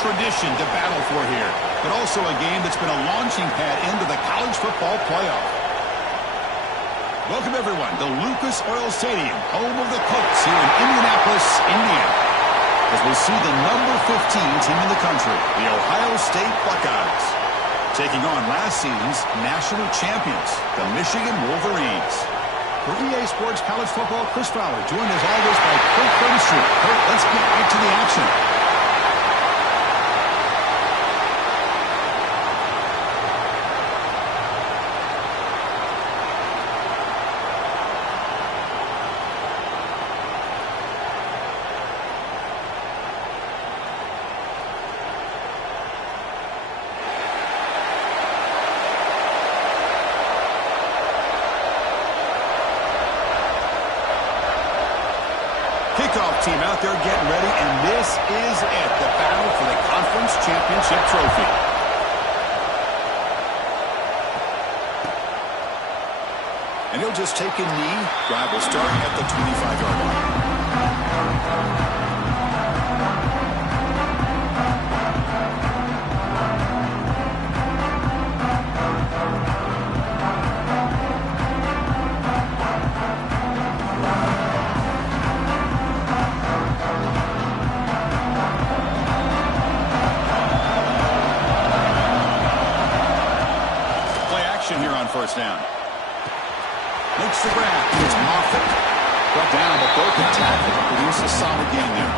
tradition to battle for here, but also a game that's been a launching pad into the college football playoff. Welcome, everyone, to Lucas Oil Stadium, home of the Colts here in Indianapolis, Indiana, as we see the number 15 team in the country, the Ohio State Buckeyes, taking on last season's national champions, the Michigan Wolverines. For EA Sports College Football, Chris Fowler, joined as always by Kurt Clemstrom. Kurt, let's get right to the action. Kickoff team out there getting ready, and this is it, the battle for the conference championship trophy. And he'll just take a knee. Drive will start at the 25-yard line. Here on first down. Makes the grab. It's Moffitt. Brought down, but broken tackle. Produce a solid game there.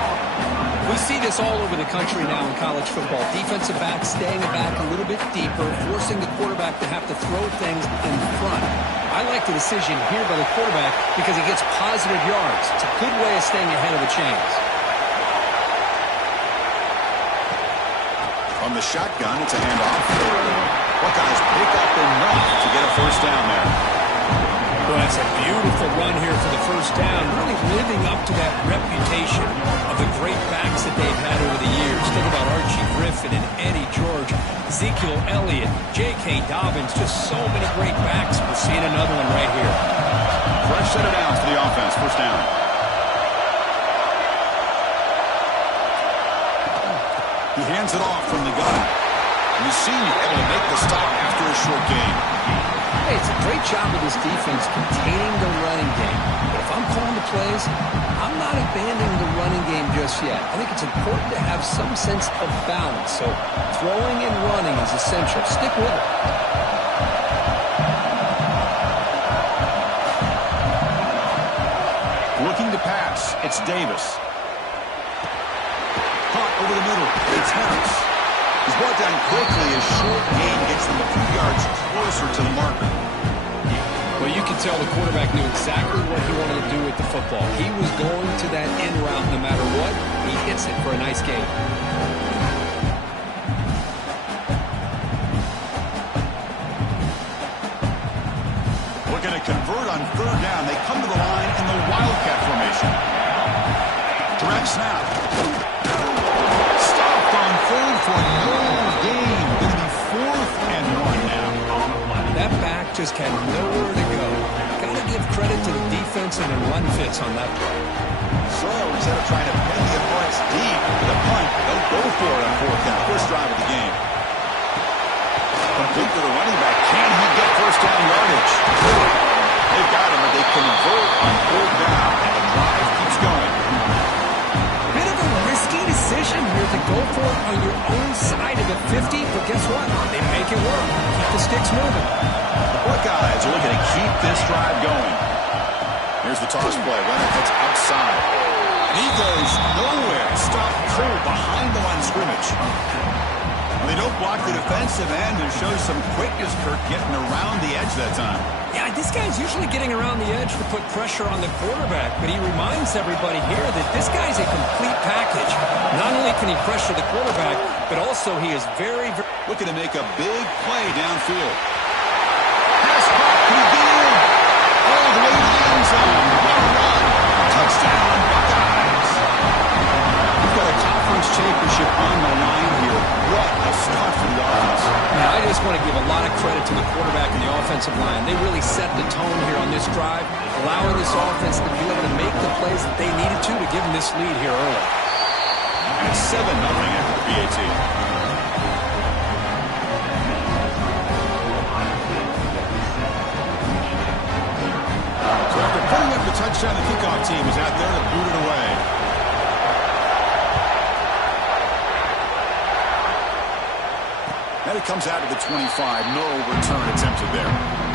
We see this all over the country now in college football. Defensive backs staying back a little bit deeper, forcing the quarterback to have to throw things in front. I like the decision here by the quarterback because he gets positive yards. It's a good way of staying ahead of the chains. From the shotgun, it's a handoff. Buckeyes pick up enough to get a first down there. Well, that's a beautiful run here for the first down, really living up to that reputation of the great backs that they've had over the years. Think about Archie Griffin and Eddie George, Ezekiel Elliott, J.K. Dobbins, just so many great backs. We're seeing another one right here. Fresh set of downs for the offense, first down. He hands it off from the gun. And the senior able to make the stop after a short game. Hey, it's a great job of this defense containing the running game. But if I'm calling the plays, I'm not abandoning the running game just yet. I think it's important to have some sense of balance. So throwing and running is essential. Stick with it. Looking to pass. It's Davis. Caught over the middle. It's Harris. He's brought down quickly. A short gain gets them a few yards closer to the marker. Well, you can tell the quarterback knew exactly what he wanted to do with the football. He was going to that in route no matter what. He hits it for a nice gain. Looking to convert on third down. They come to the line in the Wildcat formation. Direct snap. Stopped on third for no gain. Going to be 4th and 1 now. That back just had nowhere to go. Got to give credit to the defense and the run fits on that play. So instead of trying to pin the opponents deep with a punt, they'll go for it on 4th down. First drive of the game. Complete to the running back. Can he get first down yardage? They've got him, but they convert on 4th down, and the drive keeps going. Bit of a risky decision here to go for it on your own side of the 50, but guess what? They make it work. Keep the sticks moving. The Buckeyes are looking to keep this drive going. Here's the toss play. Runner heads outside. And he goes nowhere. Stopped cold behind the line of scrimmage. They don't block the defensive end and show some quickness, Kirk, getting around the edge that time. Yeah, this guy's usually getting around the edge to put pressure on the quarterback, but he reminds everybody here that this guy's a complete package. Not only can he pressure the quarterback, but also he is very looking to make a big play downfield. Pass caught. Can he get in? All the way to the end zone. What a run. Touchdown, Buckeyes. We've got a conference championship on the line here. What a start for the offense. Now, I just want to give a lot of credit to the quarterback and the offensive line. They really set the tone here on this drive, allowing this offense to be able to make the plays that they needed to give them this lead here early. And it's 7-0 after the PAT. So after putting up the touchdown, the kickoff team is out there to boot it away. Now he comes out of the 25. No return attempted there.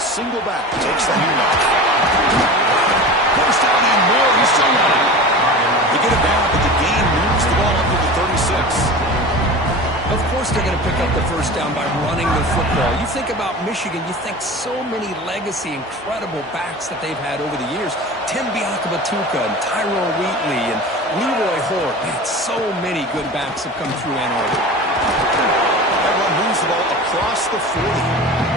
Single back, takes the handoff. First down and more, he's still running. They get it down, but the gain moves the ball up to the 36. Of course they're going to pick up the first down by running the football. You think about Michigan, you think so many legacy, incredible backs that they've had over the years. Tim Biakabatuka and Tyrone Wheatley and Leroy Hort. Man, so many good backs have come through Ann Arbor. That one moves the ball across the 40.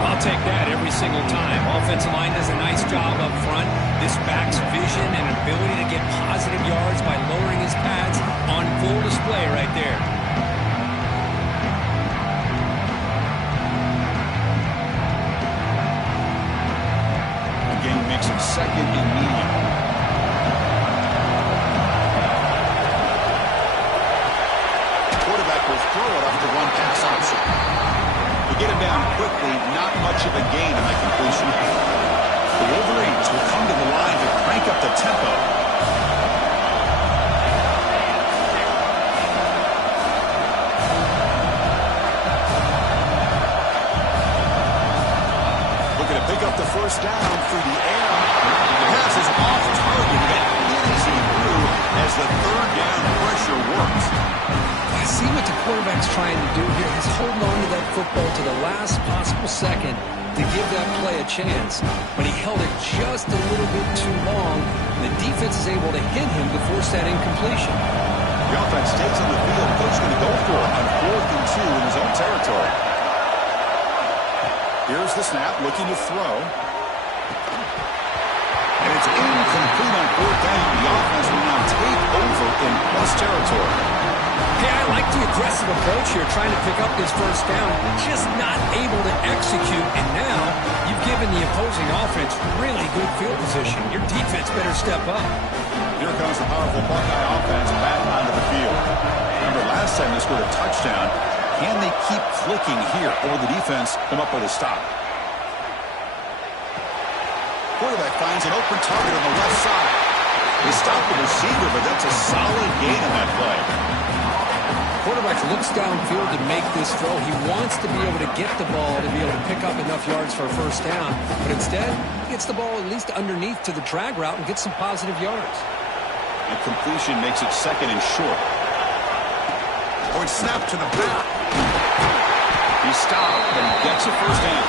I'll take that every single time. Offensive line does a nice job up front. This back's vision and ability to get positive yards by lowering his pads on full display right there. Again, makes it second and medium. The quarterback will throw it off the one pass option. Get him down quickly, not much of a gain in that completion. The Wolverines will come to the line to crank up the tempo. Looking to pick up the first down through the air. The pass is off target. That easy through as the third down pressure works. I see what the quarterback's trying to do here. He's holding on to that football to the last possible second to give that play a chance. But he held it just a little bit too long. The defense is able to hit him to force that incompletion. The offense stays on the field. Coach going to go for it on 4th and 2 in his own territory. Here's the snap, looking to throw. And it's incomplete on 4th down. The offense will now take over in plus territory. Hey, I like the aggressive approach here, trying to pick up this first down, just not able to execute, and now you've given the opposing offense really good field position. Your defense better step up. Here comes the powerful Buckeye offense back onto the field. Remember, last time they scored a touchdown. Can they keep clicking here, or will the defense come up with a stop? Quarterback finds an open target on the left side. They stop the receiver, but that's a solid gain on that play. Quarterback looks downfield to make this throw. He wants to be able to get the ball to be able to pick up enough yards for a first down. But instead, he gets the ball at least underneath to the drag route and gets some positive yards. And completion makes it second and short. Or it's snapped to the back. He stopped and gets a first down.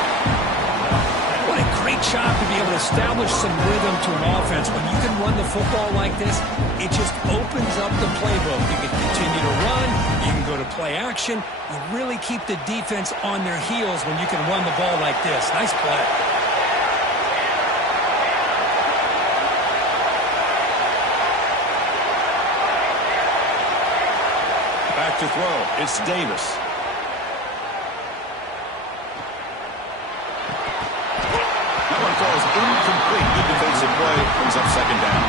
What a great job to be able to establish some rhythm to an offense. When you can run the football like this, it just opens up the playbook. You can continue to run. You can go to play action. You really keep the defense on their heels when you can run the ball like this. Nice play. Back to throw. It's Davis. Falls incomplete. Good defensive play. Brings up second down.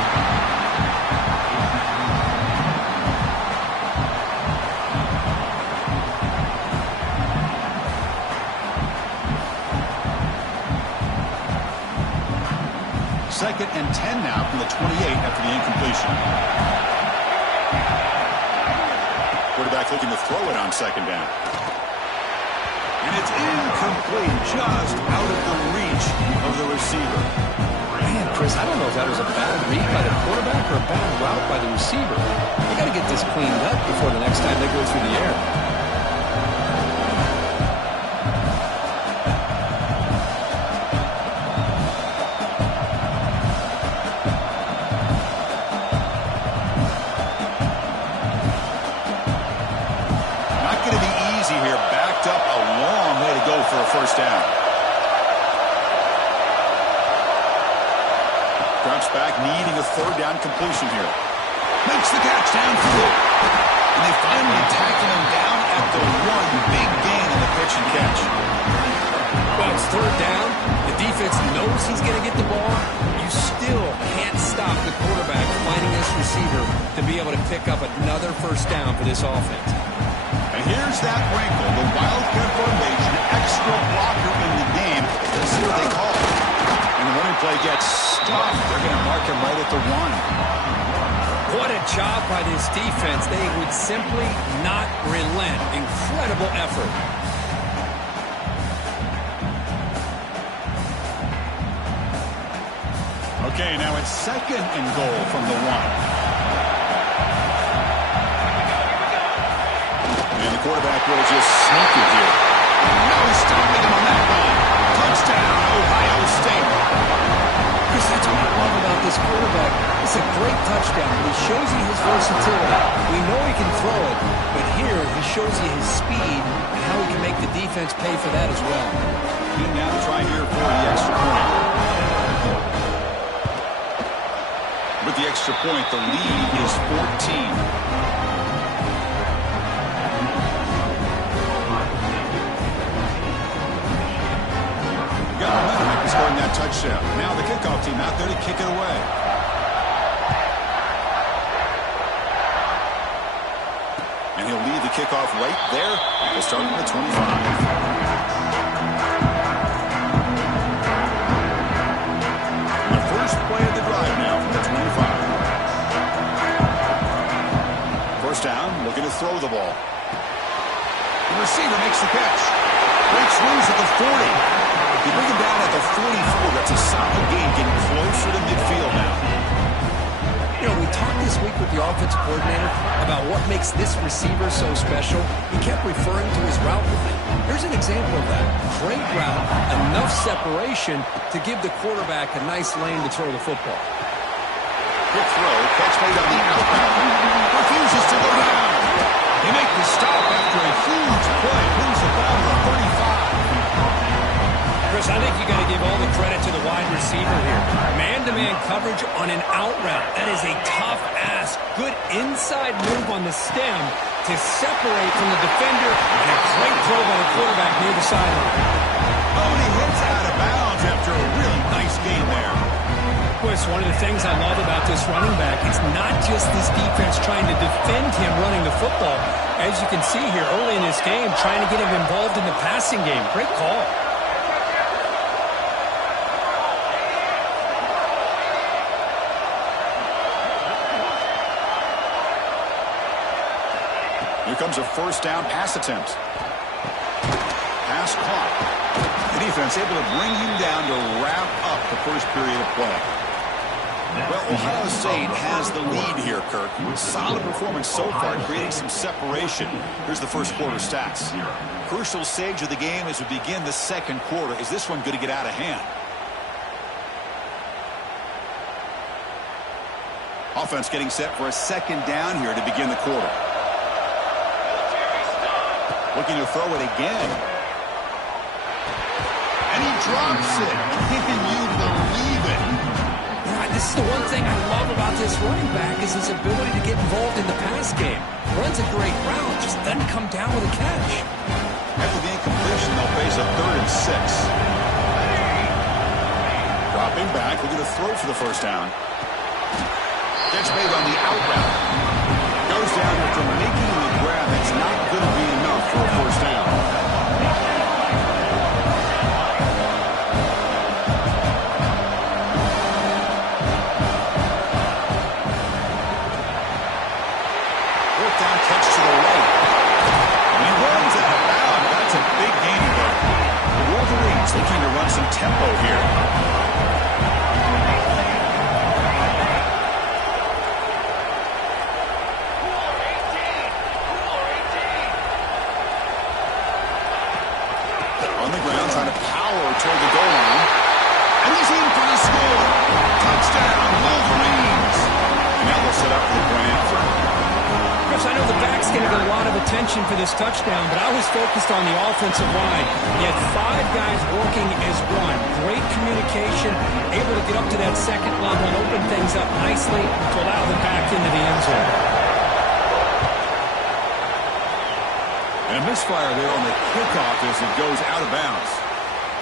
Second and 10 now from the 28 after the incompletion. Quarterback looking to throw it on second down. And it's incomplete, just out of the reach of the receiver. Man, Chris, I don't know if that was a bad read by the quarterback or a bad route by the receiver. They got to get this cleaned up before the next time they go through the air. picked up a long way to go for a first down. Drops back, needing a third down completion here. Makes the catch downfield. And they finally tackle him down at the one. Big gain in the pitch and catch. Well, it's third down. The defense knows he's going to get the ball. You still can't stop the quarterback finding this receiver to be able to pick up another first down for this offense. And here's that wrinkle. The Wildcat formation, extra blocker in the game. Let's see what they call it. And the running play gets stopped. They're going to mark him right at the one. What a job by this defense. They would simply not relent. Incredible effort. Okay, now it's second and goal from the one. And the quarterback will just sneak it here. And now he's stopping him on that run. Touchdown, Ohio State. Chris, that's what I love about this quarterback. It's a great touchdown. He shows you his versatility. We know he can throw it, but here he shows you his speed and how he can make the defense pay for that as well. He now try here for the extra point. With the extra point, the lead is 14. Got momentum after scoring that touchdown. Now the kickoff team out there to kick it away. And he'll lead the kickoff right there. He'll start from the 25. First play of the drive now from the 25. First down, looking to throw the ball. The receiver makes the catch. Breaks loose at the 40. You bring him down at the 44. That's a solid gain, getting closer to midfield now. You know, we talked this week with the offensive coordinator about what makes this receiver so special. He kept referring to his route running. Here's an example of that. Great route, enough separation to give the quarterback a nice lane to throw the football. Good throw, catch made on the outbound. Refuses to go down. They make the stop after a huge play. Brings the ball to the 35. Chris, I think you got to give all the credit to the wide receiver here. Man-to-man coverage on an out route. That is a tough ask. Good inside move on the stem to separate from the defender, and a great throw by the quarterback near the sideline. Oh, and he hits out of bounds after a really nice game there. Chris, one of the things I love about this running back, it's not just this defense trying to defend him running the football. As you can see here early in this game, trying to get him involved in the passing game. Great call. Here comes a first down pass attempt. Pass clock. The defense able to bring him down to wrap up the first period of play. Well, Ohio State has the lead here, Kirk. Solid performance so far, creating some separation. Here's the first quarter stats. Crucial stage of the game as we begin the second quarter. Is this one going to get out of hand? Offense getting set for a second down here to begin the quarter. Looking to throw it again. And he drops it. Can you believe it? This is the one thing I love about this running back is his ability to get involved in the pass game. Runs a great route, just doesn't come down with a catch. After the incompletion, they'll face a 3rd and 6. Dropping back, looking to throw for the first down. Catch made on the out route. Goes down after making the grab. It's not going to be enough for a first down. Fourth down catch to the right. And he runs out of bounds. That's a big gain there. The Wolverines looking to run some tempo here. Toward the goal line. And he's in for the score. Touchdown, Wolverines. And now they'll set up for the point after. Chris, Chris, I know the back's going to get a lot of attention for this touchdown, but I was focused on the offensive line. He had 5 guys working as one. Great communication, able to get up to that second level and open things up nicely to allow them back into the end zone. And a misfire there on the kickoff as it goes out of bounds.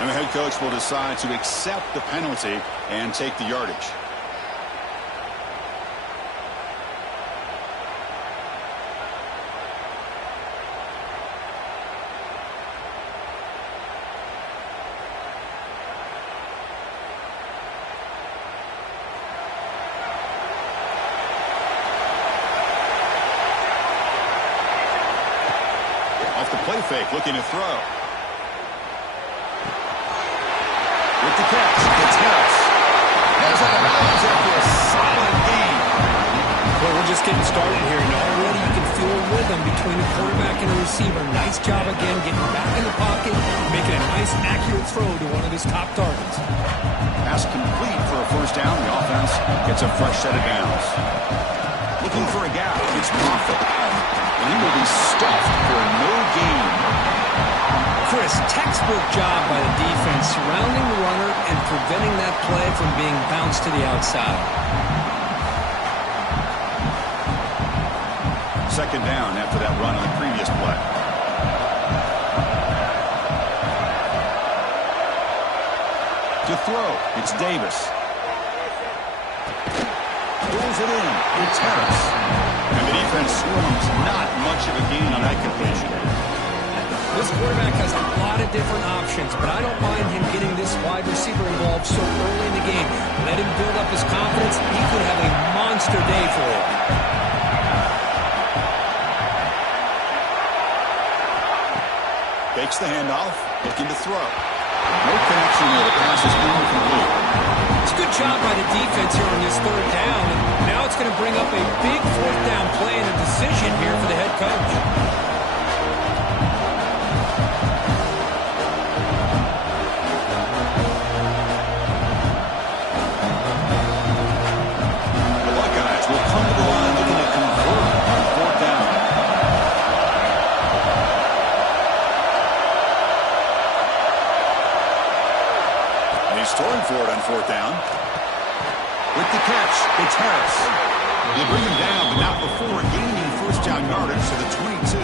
And the head coach will decide to accept the penalty and take the yardage. Off the play fake, looking to throw. With the catch, it's Harris. Has out of bounds after a solid gain. Well, we're just getting started here, and already you can feel a rhythm between the quarterback and the receiver. Nice job again, getting back in the pocket, making a nice, accurate throw to one of his top targets. Pass complete for a first down. The offense gets a fresh set of downs. Looking for a gap. It's Moffitt. And he will be stuffed for no gain. Chris, textbook job by the defense surrounding the runner and preventing that play from being bounced to the outside. Second down after that run on the previous play. To throw, it's Davis. Pulls it in, it's Harris. And the defense swarms, not much of a gain on that completion. This quarterback has a lot of different options, but I don't mind him getting this wide receiver involved so early in the game. Let him build up his confidence. He could have a monster day for him. Takes the handoff, looking to throw. No connection there. The pass is incomplete. It's a good job by the defense here on this third down. And now it's going to bring up a big fourth down play and a decision here for the head coach. The Buckeyes will come to the line looking to convert on fourth down. And he's throwing for it on fourth down. With the catch, it's Harris. They bring him down, but not before gaining first down yardage to the 22.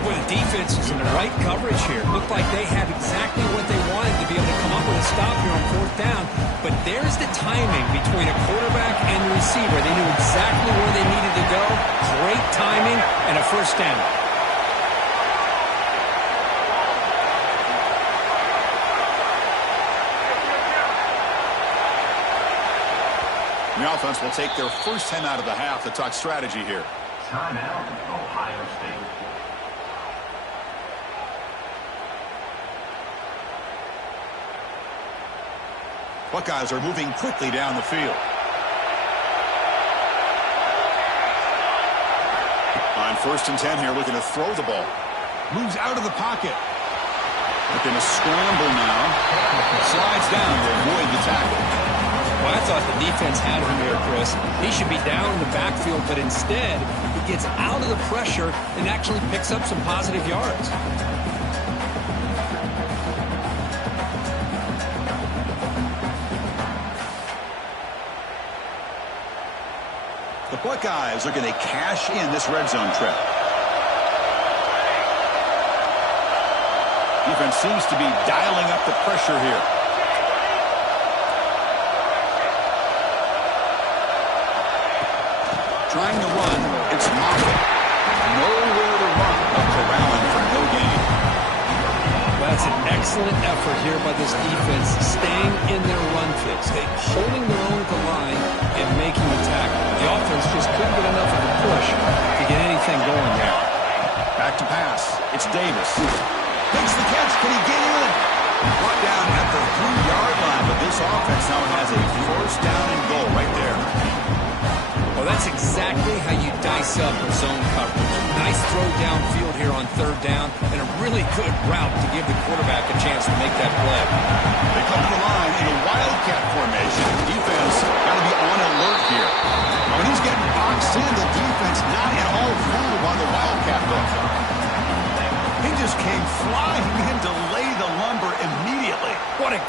Well, the defense is in the right coverage here. Looked like they had exactly what they wanted to be able to come up with a stop here on fourth down. But there's the timing between a quarterback and the receiver. They knew exactly where they needed to go. Great timing and a first down. The offense will take their first 10 out of the half to talk strategy here. Timeout, Ohio State. Buckeyes are moving quickly down the field. On first and 10 here, looking to throw the ball. Moves out of the pocket. Looking to scramble now. Slides down to avoid the tackle. Well, I thought the defense had him here, Chris. He should be down in the backfield, but instead, he gets out of the pressure and actually picks up some positive yards. The Buckeyes are going to cash in this red zone trip. Defense seems to be dialing up the pressure here. Trying to run, it's Moffitt. Nowhere to run, but corralling for no gain. That's an excellent effort here by this defense, staying in their run fix. They holding their own at the line and making the tackle. The offense just couldn't get enough of a push to get anything going there. Back to pass. It's Davis. Makes the catch. Can he get in? Brought down at the 3-yard line, but this offense now has a first down and goal right there. Well, that's exactly how you dice up a zone coverage. Nice throw downfield here on third down, and a really good route to give the quarterback a chance to make that play. They come to the line in a wildcat formation. Defense got to be on alert here. When he's getting boxed in, the defense not in a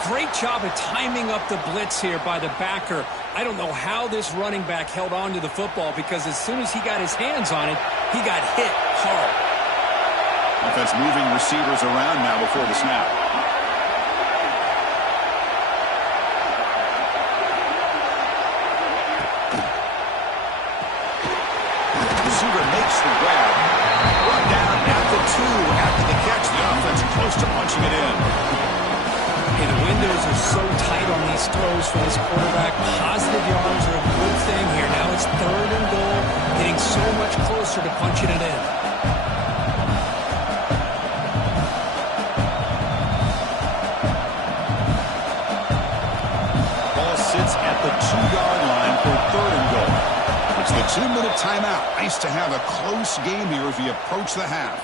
Great job of timing up the blitz here by the backer. I don't know how this running back held on to the football, because as soon as he got his hands on it, he got hit hard. Offense moving receivers around now before the snap. Receiver makes the grab. Brought down at the 2 after the catch. The offense close to punching it in. Hey, the windows are so tight on these throws for this quarterback. Positive yards are a good thing here. Now it's 3rd and goal, getting so much closer to punching it in. Ball sits at the 2-yard line for 3rd and goal. It's the 2-minute timeout. Nice to have a close game here as we approach the half.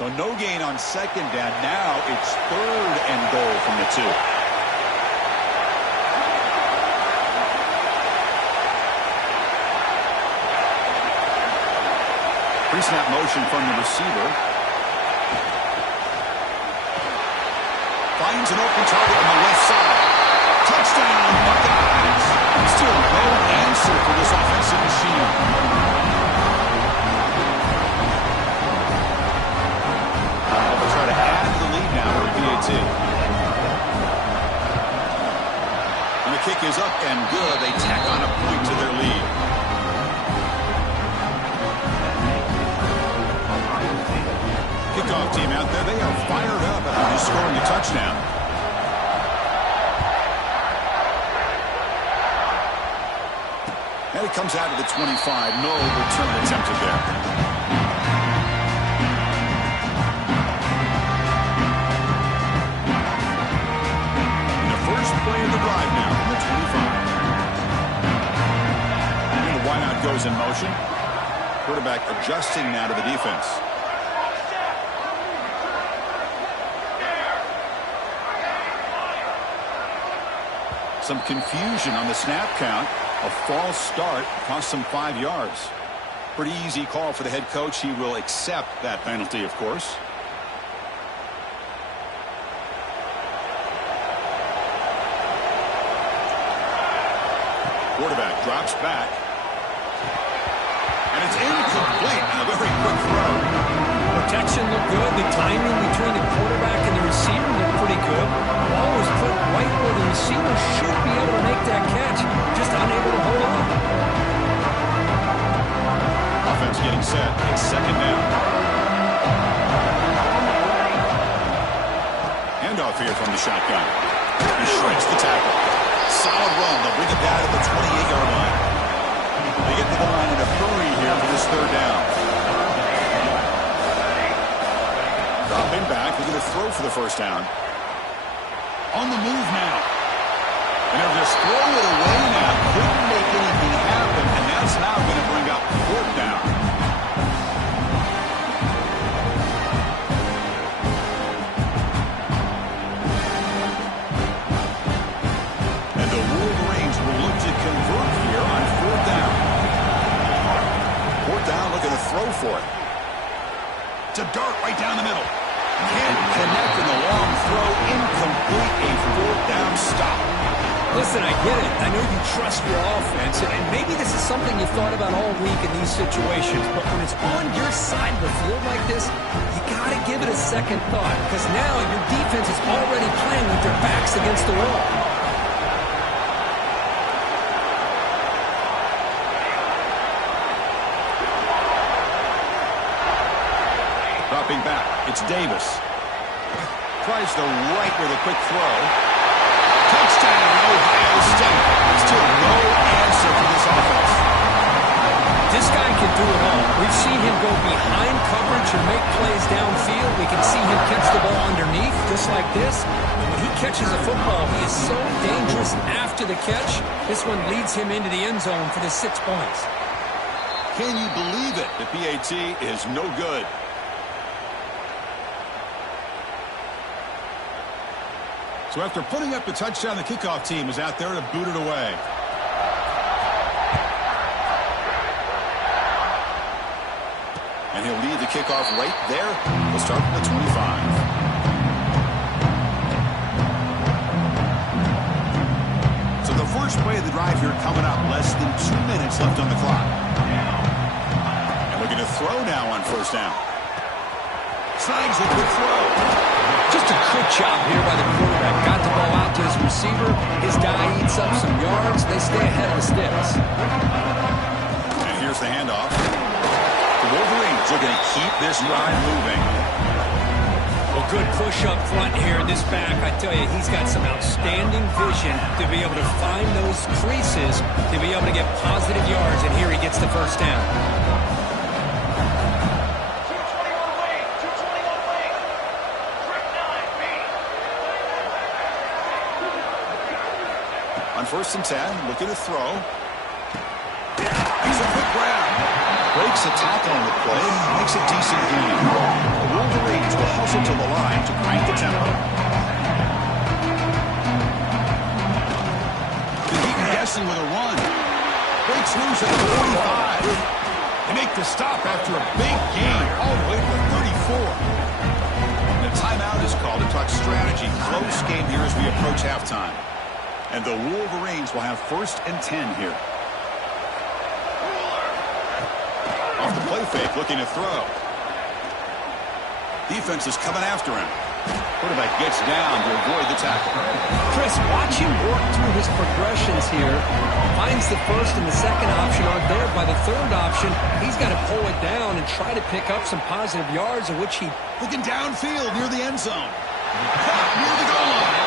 So no gain on 2nd down. Now it's 3rd and goal from the 2. Pre-snap motion from the receiver. Finds an open target on the left side. Touchdown, Buckeyes! Still no answer for this offensive machine. Try to add to the lead now with PAT. And the kick is up and good. They tack on a point to their lead. Kickoff team out there. They are fired up after just scoring a touchdown. And it comes out of the 25. No return attempted there. Play of the drive now from the 25. And the wideout goes in motion. Quarterback adjusting now to the defense. Some confusion on the snap count. A false start cost them 5 yards. Pretty easy call for the head coach. He will accept that penalty, of course. Quarterback drops back. And it's incomplete. A very quick throw. Protection looked good. The timing between the quarterback and the receiver looked pretty good. Ball was put right where the receiver should be able to make that catch. Just unable to hold on. Offense getting set. It's 2nd down. Handoff here from the shotgun. He shreds the tackle. Solid run. They'll bring it down to the 28-yard line. They get to the line in a hurry here for this 3rd down. Dropping back. They're going to throw for the 1st down. On the move now. And they'll just throw it away now. Couldn't make anything happen. And that's now going to bring up 4th down. Convert here on 4th down. 4th down, looking to throw for it. It's a dart right down the middle. Can't connect in the long throw. Incomplete. A 4th down stop. Listen, I get it. I know you trust your offense, and maybe this is something you thought about all week in these situations, but when it's on your side of the field like this, you got to give it a second thought, because now your defense is already playing with their backs against the wall. Dropping back, it's Davis. Tries the right with a quick throw. Touchdown, Ohio State. Still no answer for this offense. This guy can do it all. We've seen him go behind coverage and make plays downfield. We can see him catch the ball underneath, just like this. And when he catches a football, he is so dangerous after the catch. This one leads him into the end zone for the 6 points. Can you believe it? The PAT is no good. So after putting up the touchdown, the kickoff team is out there to boot it away. And he'll lead the kickoff right there. We'll start from the 25. So the first play of the drive here coming up. Less than 2 minutes left on the clock. And looking to throw now on first down. Slides a quick throw. Just a good job here by the quarterback. Got the ball out to his receiver. His guy eats up some yards. They stay ahead of the sticks. And here's the handoff. The Wolverines looking to keep this drive moving. Well, good push up front here. This back, I tell you, he's got some outstanding vision to be able to find those creases, to be able to get positive yards, and here he gets the first down. On 1st and 10, looking to throw. He's a quick grab. Breaks a tackle on the play, makes a decent gain. The Wolverines will hustle to the line to crank the tempo. They keep guessing with a run. Breaks loose at the 45. They make the stop after a big gain all the way to the 34. The timeout is called to talk strategy. Close game here as we approach halftime. And the Wolverines will have 1st and 10 here. Off the play fake, looking to throw. Defense is coming after him. Quarterback gets down to avoid the tackle. Chris, watch him work through his progressions here. Finds the first and the second option aren't there. By the third option, he's got to pull it down and try to pick up some positive yards, in which he... Looking downfield near the end zone. Caught near the goal line.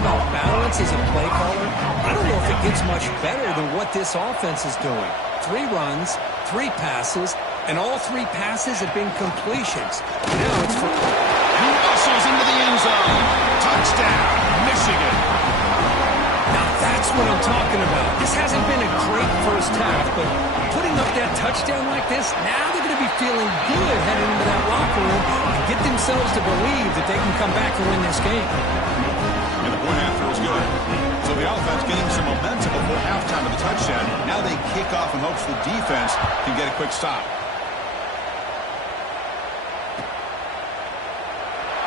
About balance as a play caller, I don't know if it gets much better than what this offense is doing. 3 runs, 3 passes, and all 3 passes have been completions. Now it's for... And he muscles into the end zone. Touchdown, Michigan. Now that's what I'm talking about. This hasn't been a great first half, but putting up that touchdown like this, now they're going to be feeling good heading into that locker room and get themselves to believe that they can come back and win this game. And the point after was good. So the offense getting some momentum before halftime of the touchdown. Now they kick off in hopes the defense can get a quick stop.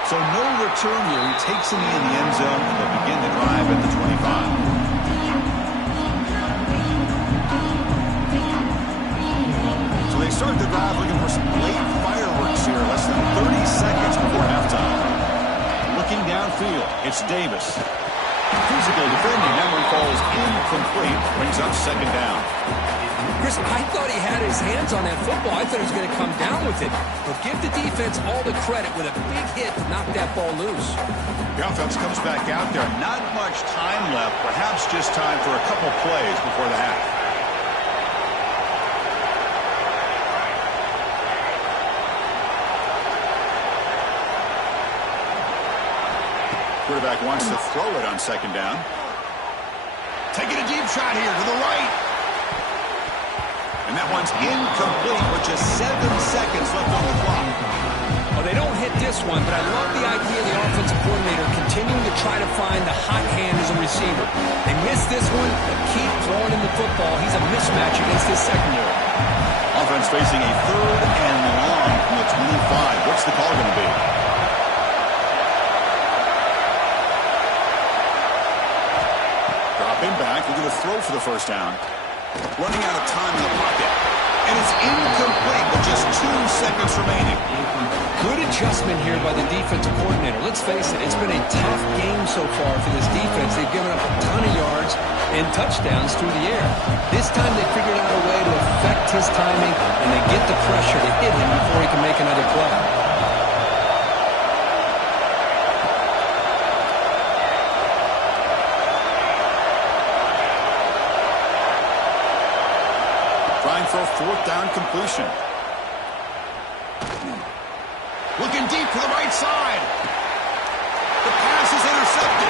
So no return here. He takes him in the end zone, and they'll begin the drive at the 25. So they start the drive looking for some late fireworks here. Less than 30 seconds before halftime. Looking downfield, it's Davis. Physical defending, that one falls incomplete, brings up 2nd down. Chris, I thought he had his hands on that football. I thought he was going to come down with it. But give the defense all the credit with a big hit to knock that ball loose. The offense comes back out there. Not much time left, perhaps just time for a couple plays before the half. Quarterback wants to throw it on 2nd down. Taking a deep shot here to the right. And that one's incomplete with just 7 seconds left on the clock. Well, they don't hit this one, but I love the idea of the offensive coordinator continuing to try to find the hot hand as a receiver. They missed this one, but keep throwing him the football. He's a mismatch against this secondary. Offense facing a 3rd and long from the 25. What's the call going to be? Back, looking to throw for the first down. Running out of time in the pocket. And it's incomplete with just 2 seconds remaining. Good adjustment here by the defensive coordinator. Let's face it, it's been a tough game so far for this defense. They've given up a ton of yards and touchdowns through the air. This time they figured out a way to affect his timing, and they get the pressure to hit him before he can make another play. For a 4th down completion. Looking deep to the right side. The pass is intercepted.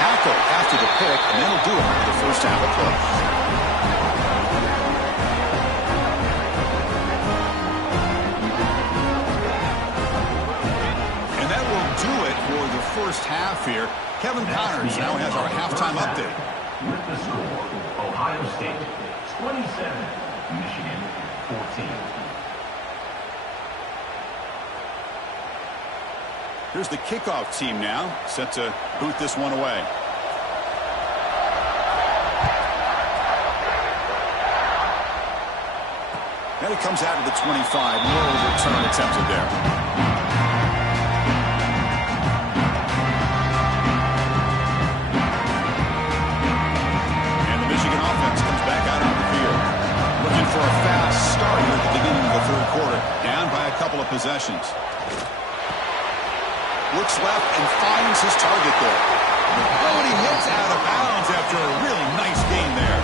Tackle after the pick, and that'll do it for the first half of play. here. Kevin Connors now has our halftime update. With the score, Ohio State 27, Michigan 14. Here's the kickoff team now, set to boot this one away. And it comes out of the 25. No return attempted there. And the Michigan offense comes back out on the field. Looking for a fast start here at the beginning of the third quarter. Down by a couple of possessions. Looks left and finds his target there. Oh, and he hits out of bounds after a really nice gain there.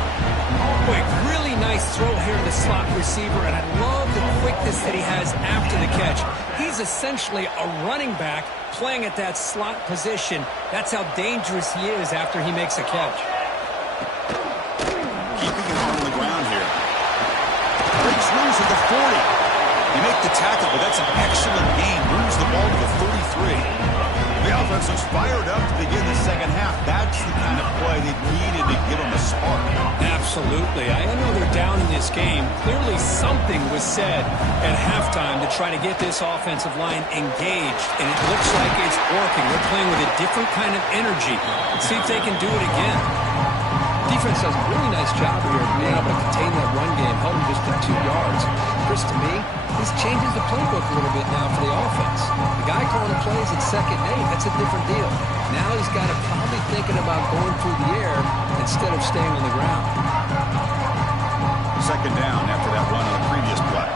Quick, really nice throw here to the slot receiver, and I love the quickness that he has after the catch. He's essentially a running back playing at that slot position. That's how dangerous he is after he makes a catch. Keeping him on the ground here. Breaks loose at the 40. They make the tackle, but that's an excellent gain. Moves the ball to the 33. The offense was fired up to begin the second half. That's the kind of play they needed to give them a spark. Absolutely. I know they're down in this game. Clearly something was said at halftime to try to get this offensive line engaged, and it looks like it's working. They're playing with a different kind of energy. Let's see if they can do it again. Defense does a really nice job here of being able to contain that run game, held him just to 2 yards. Chris, to me, this changes the playbook a little bit now for the offense. The guy calling the plays at 2nd and 8, that's a different deal. Now he's got to probably thinking about going through the air instead of staying on the ground. 2nd down after that run on the previous play.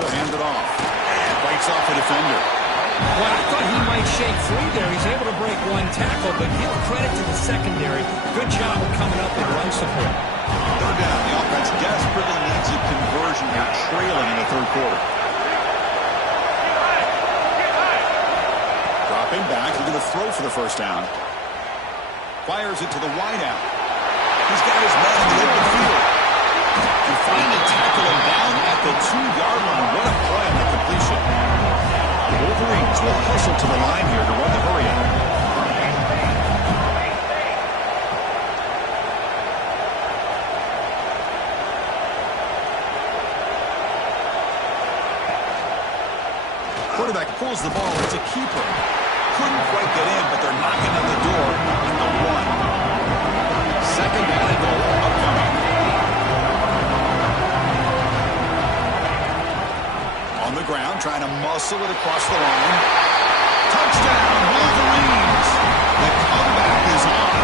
He'll hand it off. Bites off a defender. Well, I thought he might shake free there. He's able to break one tackle, but give credit to the secondary. Good job of coming up and run support. 3rd down. The offense desperately needs a conversion. They're trailing in the 3rd quarter. Dropping back. He's going to throw for the 1st down. Fires it to the wideout. He's got his man in the open field. And finally tackle him down at the 2-yard line. What a play on the completion. The Wolverines will hustle to the line here to run the hurry-up. Quarterback pulls the ball. It's a keeper. Couldn't quite get in, but they're knocking on the door at the 1. 2nd down and goal upcoming. On the ground, trying to muscle it across the line. Touchdown, Wolverines! The comeback is on.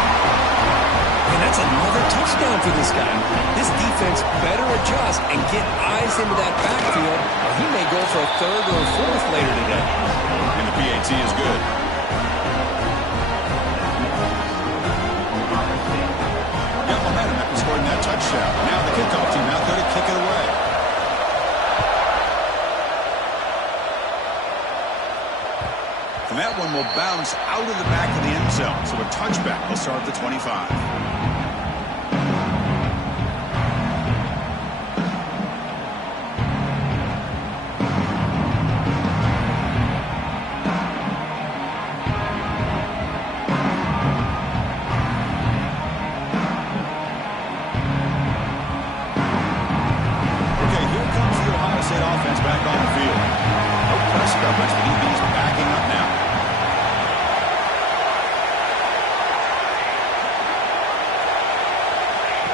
And that's another touchdown for this guy. This defense better adjust and get eyes into that backfield, or he may go for a 3rd or a 4th later today. And the PAT is good. Got momentum after scoring that touchdown. Now the kickoff team out there to kick it away. And that one will bounce out of the back of the end zone. So a touchback will start at the 25. Okay, here comes the Ohio State offense back on the field. No press coverage, but he's backing up now.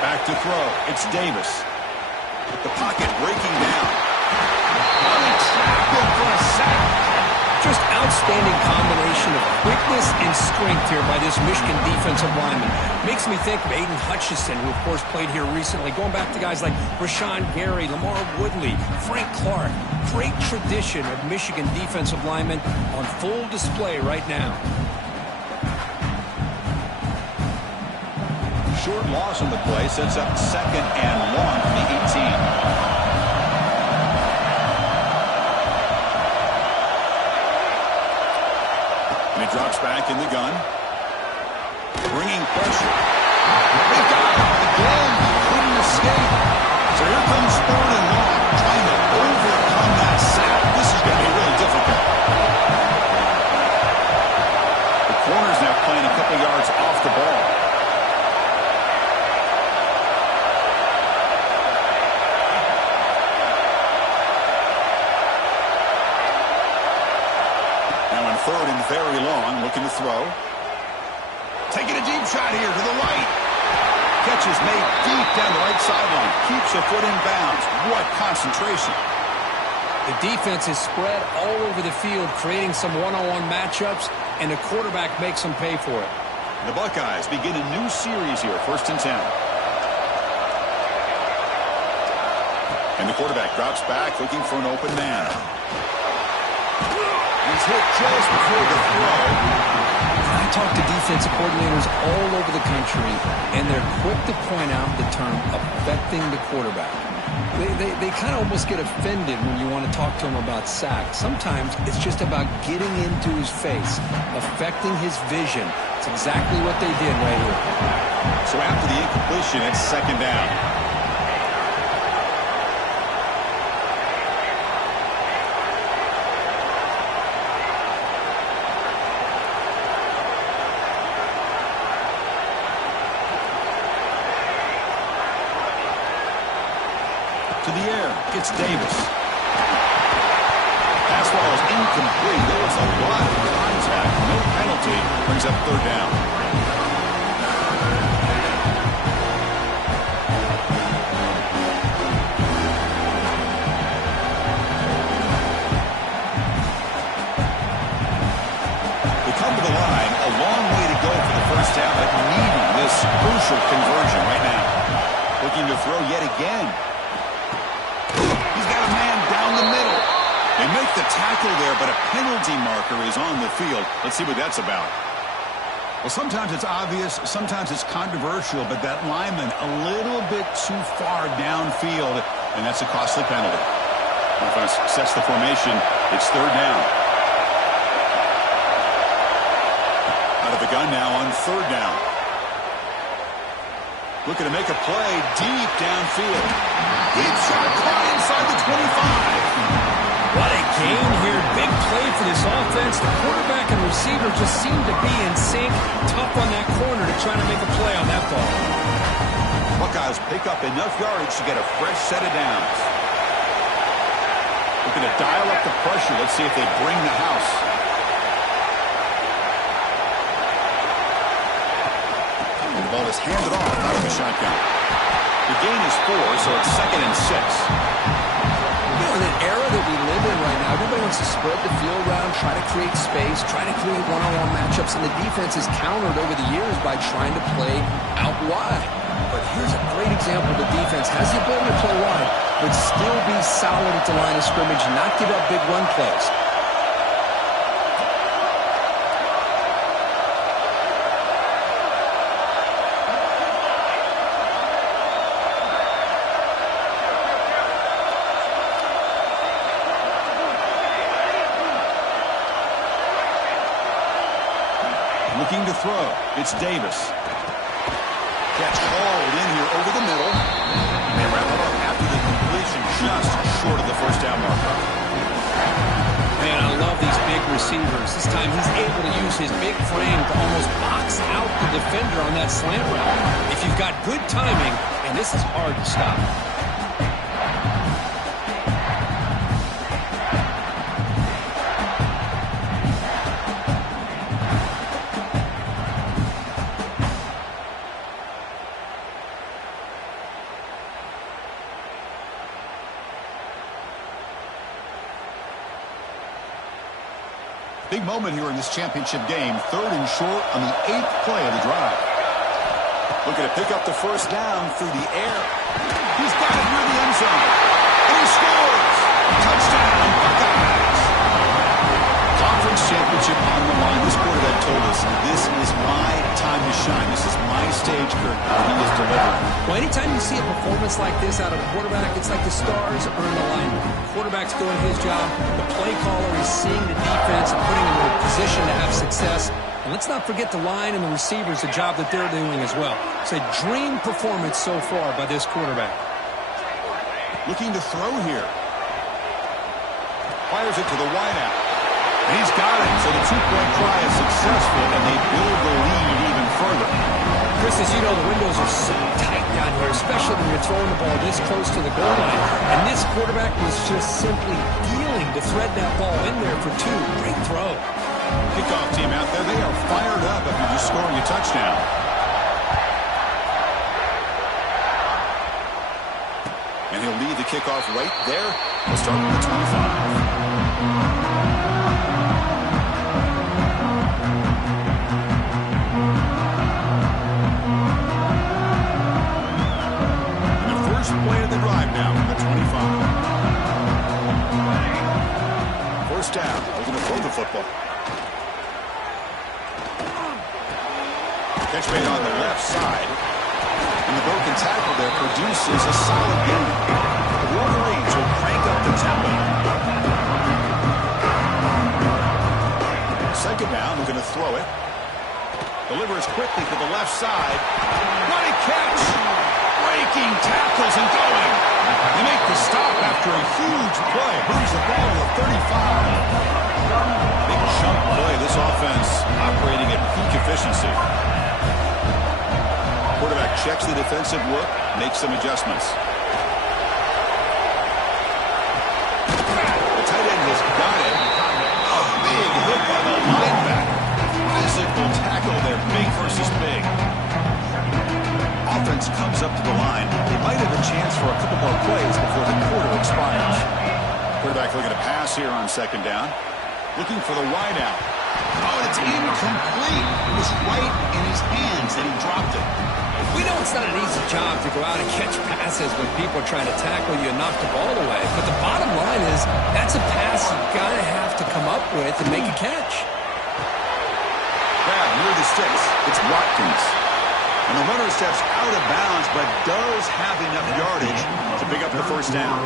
Back to throw. It's Davis. The pocket breaking down. Oh, he trapped him for a sack. Just outstanding combination of quickness and strength here by this Michigan defensive lineman. Makes me think of Aiden Hutchinson, who, of course, played here recently. Going back to guys like Rashawn Gary, Lamar Woodley, Frank Clark. Great tradition of Michigan defensive linemen on full display right now. Short loss on the play sets up 2nd and long from the 18. And he drops back in the gun. Bringing pressure. They got him again. He couldn't escape. So here comes 3rd and long, trying to overcome that sack. This is going to be really difficult. receiver's now playing a couple yards off the ball. Now on third and very long, looking to throw. Taking a deep shot here to the right. Catch is made deep down the right sideline. Keeps a foot in bounds. What concentration. The defense is spread all over the field, creating some one-on-one matchups, and the quarterback makes them pay for it. The Buckeyes begin a new series here, 1st and 10. And the quarterback drops back, looking for an open man. He's hit just before the throw. I talk to defensive coordinators all over the country, and they're quick to point out the term affecting the quarterback. They kind of almost get offended when you want to talk to them about sacks. Sometimes it's just about getting into his face, affecting his vision. It's exactly what they did right here. So after the incompletion, it's 2nd down. To the air, it's Davis. Pass ball is incomplete. There was a lot of contact. No penalty. Brings up 3rd down. They come to the line. A long way to go for the 1st down, but needing this crucial conversion right now. Looking to throw yet again. They make the tackle there, but a penalty marker is on the field. Let's see what that's about. Well, sometimes it's obvious, sometimes it's controversial, but that lineman a little bit too far downfield, and that's a costly penalty. Offense sets the formation. It's 3rd down. Out of the gun now on 3rd down. Looking to make a play deep downfield. Deep shot caught inside the 25. What a gain here. Big play for this offense. The quarterback and receiver just seem to be in sync. Tough on that corner to try to make a play on that ball. Buckeyes pick up enough yardage to get a fresh set of downs. Looking to dial up the pressure. Let's see if they bring the house. And the ball is handed off out of the shotgun. The gain is 4, so it's 2nd and 6. In an era that we live in right now, everybody wants to spread the field around, try to create space, try to create one-on-one matchups, and the defense is countered over the years by trying to play out wide. But here's a great example. The defense has the ability to play wide, but still be solid at the line of scrimmage, not give up big run plays. Looking to throw. It's Davis. Catch hauled in here over the middle. And they wrap it up after the completion, just short of the 1st down marker. Man, I love these big receivers. This time he's able to use his big frame to almost box out the defender on that slant route. If you've got good timing, and this is hard to stop. Big moment here in this championship game. 3rd and short on the 8th play of the drive. Looking to pick up the 1st down through the air. He's got it near the end zone. And he scores! Touchdown, Buckeyes! Conference championship on the line. This quarterback told us, this is my time to shine. This is my stage, Kirk. He is delivering. Well, anytime you see a performance like this out of a quarterback, it's like the stars are in alignment. The quarterback's doing his job. The play caller is seeing the defense and putting them in a position to have success. And let's not forget the line and the receivers, the job that they're doing as well. It's a dream performance so far by this quarterback. Looking to throw here. Fires it to the wideout. And he's got it. So the two-point try is successful, and they build the lead even further. Chris, as you know, the windows are so tight down here, especially when you're throwing the ball this close to the goal line. And this quarterback was just simply dealing to thread that ball in there for two. Great throw. Kickoff team out there, they are fired up after just scoring a touchdown. And he'll lead the kickoff right there. We'll start with the 25. Play of the drive now from the 25. First down. They're going to throw the football. Catch made on the left side. And the broken tackle there produces a solid gain. The Wolverines will crank up the tempo. Second down. They're going to throw it. Delivers quickly to the left side. What a catch! Breaking tackles and going. They make the stop after a huge play. Moves the ball to the 35. Big chunk play. This offense operating at peak efficiency. Quarterback checks the defensive look, makes some adjustments. The tight end has got it. A big hit by the linebacker. Physical tackle there. Big versus big. Offense comes up to the line. They might have a chance for a couple more plays before the quarter expires. Quarterback looking to pass here on second down. Looking for the wide out. Oh, and it's incomplete. It was right in his hands, and he dropped it. We know it's not an easy job to go out and catch passes when people are trying to tackle you and knock the ball away. But the bottom line is that's a pass you've got to have to come up with and make a catch. Grab near the sticks. It's Watkins. And the runner steps out of bounds, but does have enough yardage to pick up the first down.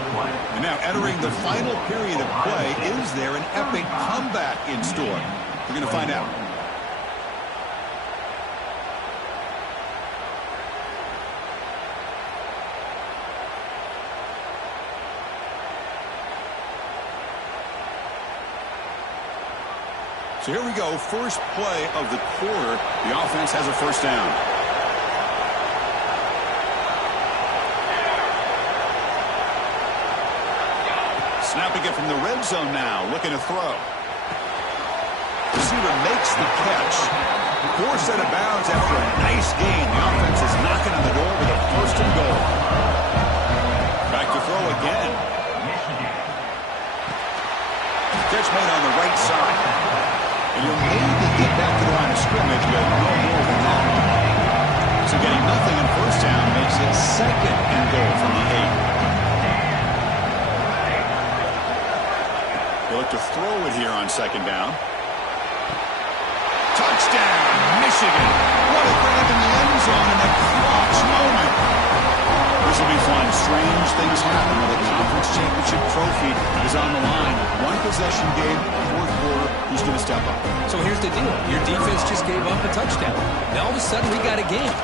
And now entering the final period of play, is there an epic comeback in store? We're going to find out. So here we go, first play of the quarter. The offense has a first down. Snapping it from the red zone now, looking to throw. Receiver makes the catch. Forced out of bounds after a nice gain. The offense is knocking on the door with a first and goal. Back to throw again. Catch made on the right side. And you'll maybe get back to the line of scrimmage, but no more than that. So getting nothing in first down makes it second and goal from the 8. They look to throw it here on second down. Touchdown, Michigan. What a grab in the end zone in a clutch moment. This will be fun. Strange things happen when the conference championship trophy is on the line. One possession game, fourth quarter. Who's going to step up? So here's the deal. Your defense just gave up a touchdown. Now all of a sudden we got a game.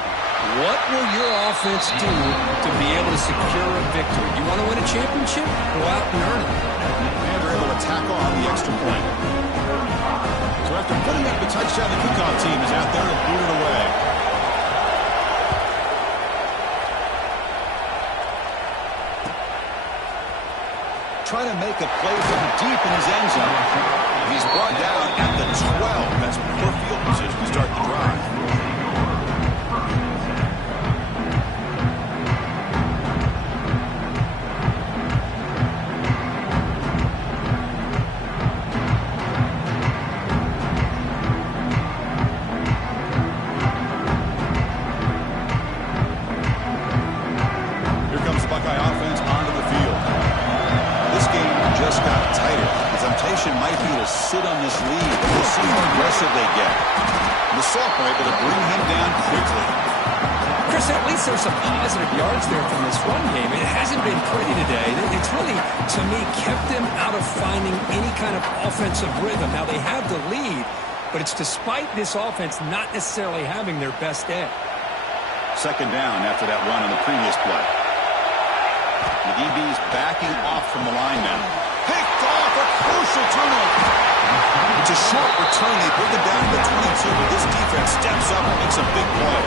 What will your offense do to be able to secure a victory? You want to win a championship? Go out and earn it. And they're able to tack on the extra point. So after putting up the touchdown, the kickoff team is out there to boot it away. Trying to make a play from deep in his end zone. He's brought down at the 12. That's poor field position to start the drive. Might be to sit on this lead. We'll see how aggressive they get. The sophomore able to bring him down quickly. Chris, at least there's some positive yards there from this run game. It hasn't been pretty today. It's really, to me, kept them out of finding any kind of offensive rhythm. Now, they have the lead, but it's despite this offense not necessarily having their best day. Second down after that run on the previous play. The DB's backing off from the line now. Picked off, a crucial turnover. It's a short return. They bring it down to the 22, but this defense steps up and makes a big play.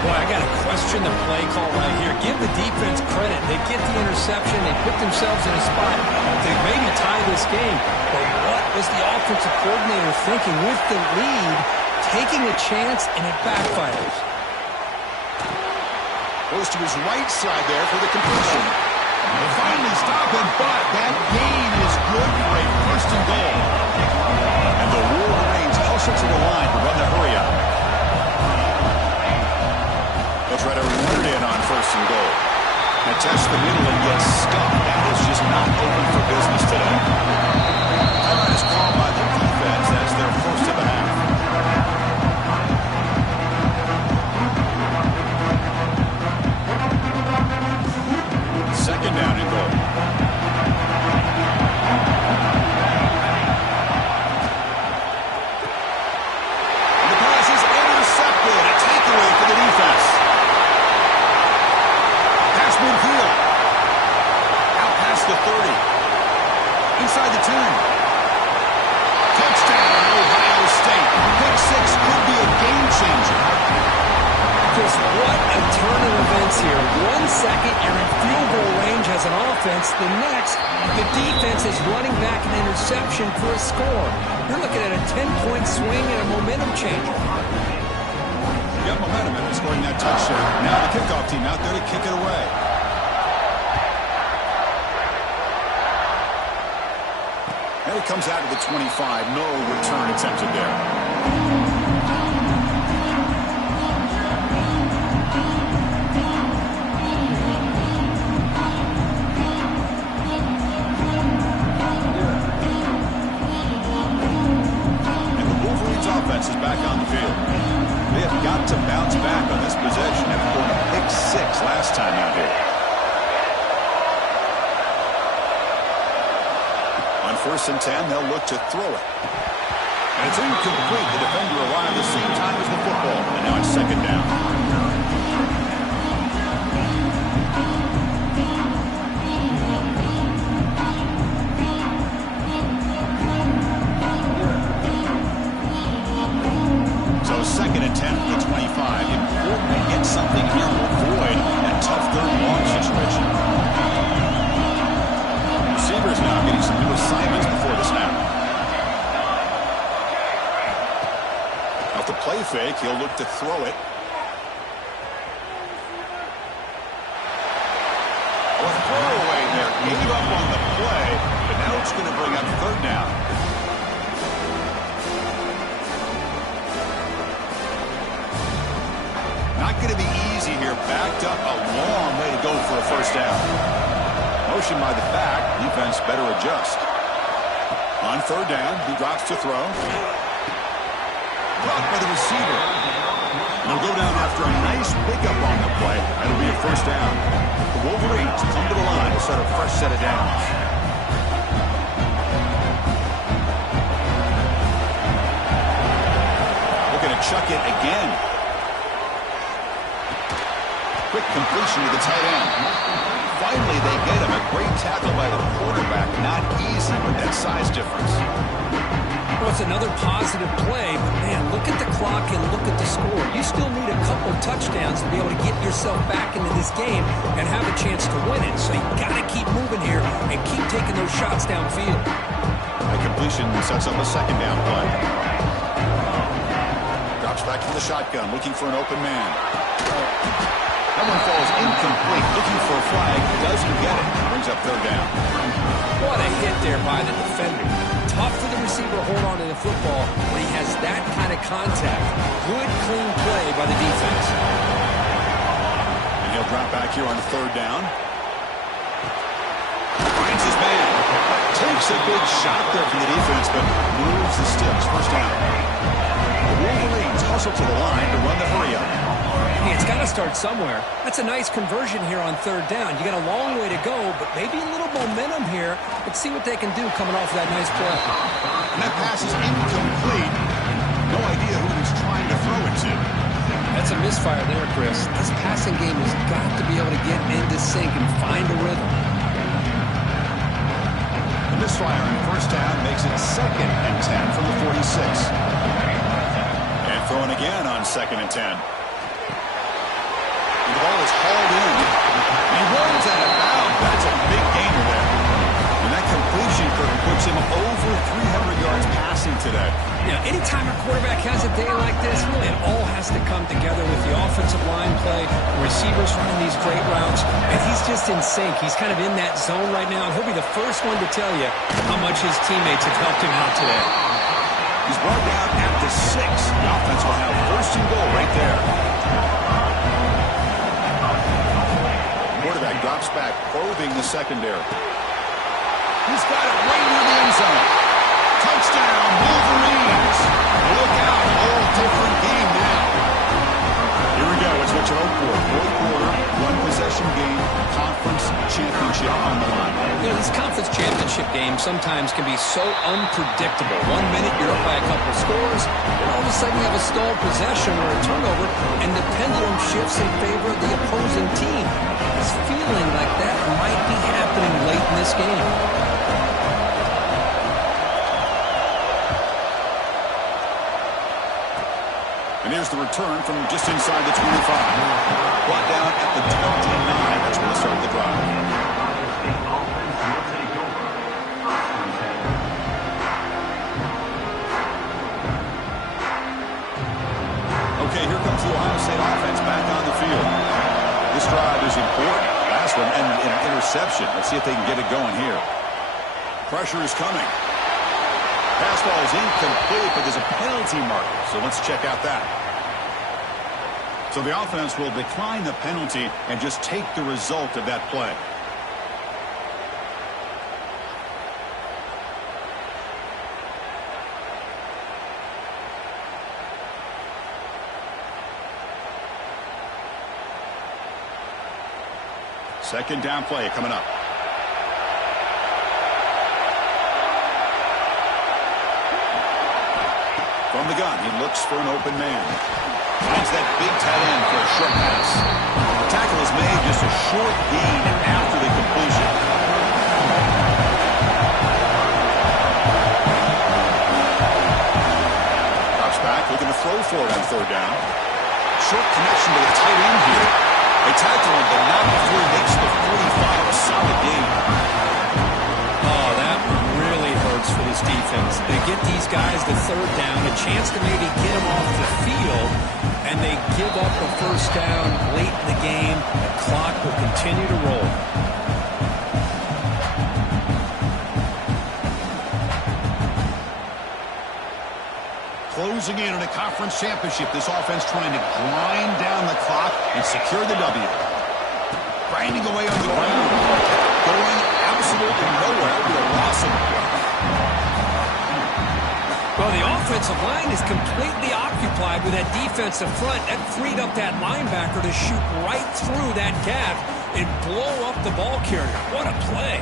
Boy, I got to question the play call right here. Give the defense credit. They get the interception. They put themselves in a spot to maybe tie this game. But what was the offensive coordinator thinking with the lead, taking a chance, and it backfires? Goes to his right side there for the completion. They finally stop him, but that gain is good for a first and goal. And the Wolverines hustle to the line to run the hurry up. They'll try to run it in on first and goal. They test the middle and get stuffed. That is just not open for business today. Timeout is called by the defense. That's their first of the half. Second down and goal. And the pass is intercepted. A takeaway for the defense. Pass midfield. Out past the 30. Inside the 10. Touchdown, Ohio State. Pick six could be a game changer. Chris, what a turn of events here. 1 second, you're in field goal range as an offense. The next, the defense is running back an interception for a score. You're looking at a 10-point swing and a momentum changer. You got momentum after scoring that touchdown. Now the kickoff team out there to kick it away. And it comes out of the 25. No return attempted there. Is back on the field. They have got to bounce back on this possession after going to pick six last time out here. On 1st and 10, they'll look to throw it. And it's incomplete. The defender arrived the same time as the football. And now it's second down. Second and 10 from the 25. Important to get something here to avoid that tough third and long situation. Receivers now getting some new assignments before the snap. Off the play fake, he'll look to throw it. A throwaway there. Gave up on the play, but now it's going to bring up third down. Not going to be easy here. Backed up a long way to go for a first down. Motion by the back. Defense better adjust. On third down, he drops to throw. Blocked by the receiver. They'll go down after a nice pickup on the play. That'll be a first down. The Wolverines come to the line to start a fresh set of downs. Looking to chuck it again. Quick completion to the tight end. Finally, they get him. A great tackle by the quarterback. Not easy with that size difference. Well, it's another positive play, but man, look at the clock and look at the score. You still need a couple touchdowns to be able to get yourself back into this game and have a chance to win it. So you got to keep moving here and keep taking those shots downfield. That completion sets up a second down play. Drops back to the shotgun, looking for an open man. That one falls incomplete. Looking for a flag. Doesn't get it. Brings up third down. What a hit there by the defender. Tough for the receiver to hold on to the football when he has that kind of contact. Good, clean play by the defense. And he'll drop back here on third down. Finds his man. Takes a big shot there from the defense, but moves the sticks. First down. The Wolverines hustle to the line to run the hurry up. Hey, it's got to start somewhere. That's a nice conversion here on third down. You got a long way to go, but maybe a little momentum here. Let's see what they can do coming off of that nice play. And that pass is incomplete. No idea who he's trying to throw it to. That's a misfire there, Chris. This passing game has got to be able to get into sync and find a rhythm. The misfire on first down makes it 2nd and 10 from the 46. And throwing again on 2nd and 10. And the ball is hauled in. And he rolls out of bounds. That's a big gainer there. And that completion puts him over 300 yards passing today. Yeah, anytime a quarterback has a day like this, really it all has to come together with the offensive line play, the receivers running these great routes, and he's just in sync. He's kind of in that zone right now, and he'll be the first one to tell you how much his teammates have helped him out today. He's brought down at the 6. The offense will have 1st and goal right there. Quarterback drops back, probing the secondary. He's got it right near the end zone. Touchdown, Wolverines. Look out, whole different game now. Here we go, it's what you hope for. 4th quarter, 1-possession game, conference championship on the line. You know, this conference championship game sometimes can be so unpredictable. 1 minute you're up by a couple of scores, and all of a sudden you have a stalled possession or a turnover, and the pendulum shifts in favor of the opposing team. It's feeling like that might be happening late in this game. And here's the return from just inside the 25. Brought down at the 29. That's where they start the drive. Okay, here comes the Ohio State offense back on the field. This drive is important. Last one, and an interception. Let's see if they can get it going here. Pressure is coming. Pass ball is incomplete, but there's a penalty marker, so let's check out that. So the offense will decline the penalty and just take the result of that play. Second down play coming up. From the gun, he looks for an open man. Finds that big tight end for a short pass. The tackle is made, just a short gain after the completion. Drops back, looking to throw for it on 3rd down. Short connection to the tight end here. They tackle him, but not before he makes the 45. A solid gain. Oh, that really hurts for this defense. They get these guys the 3rd down, a chance to maybe get them off the field, and they give up a 1st down late in the game. The clock will continue to roll. Closing in on a conference championship, this offense trying to grind down the clock and secure the W. Grinding away on the ground. Going absolutely nowhere with a loss of play. Well, the offensive line is completely occupied with that defensive front. That freed up that linebacker to shoot right through that gap and blow up the ball carrier. What a play.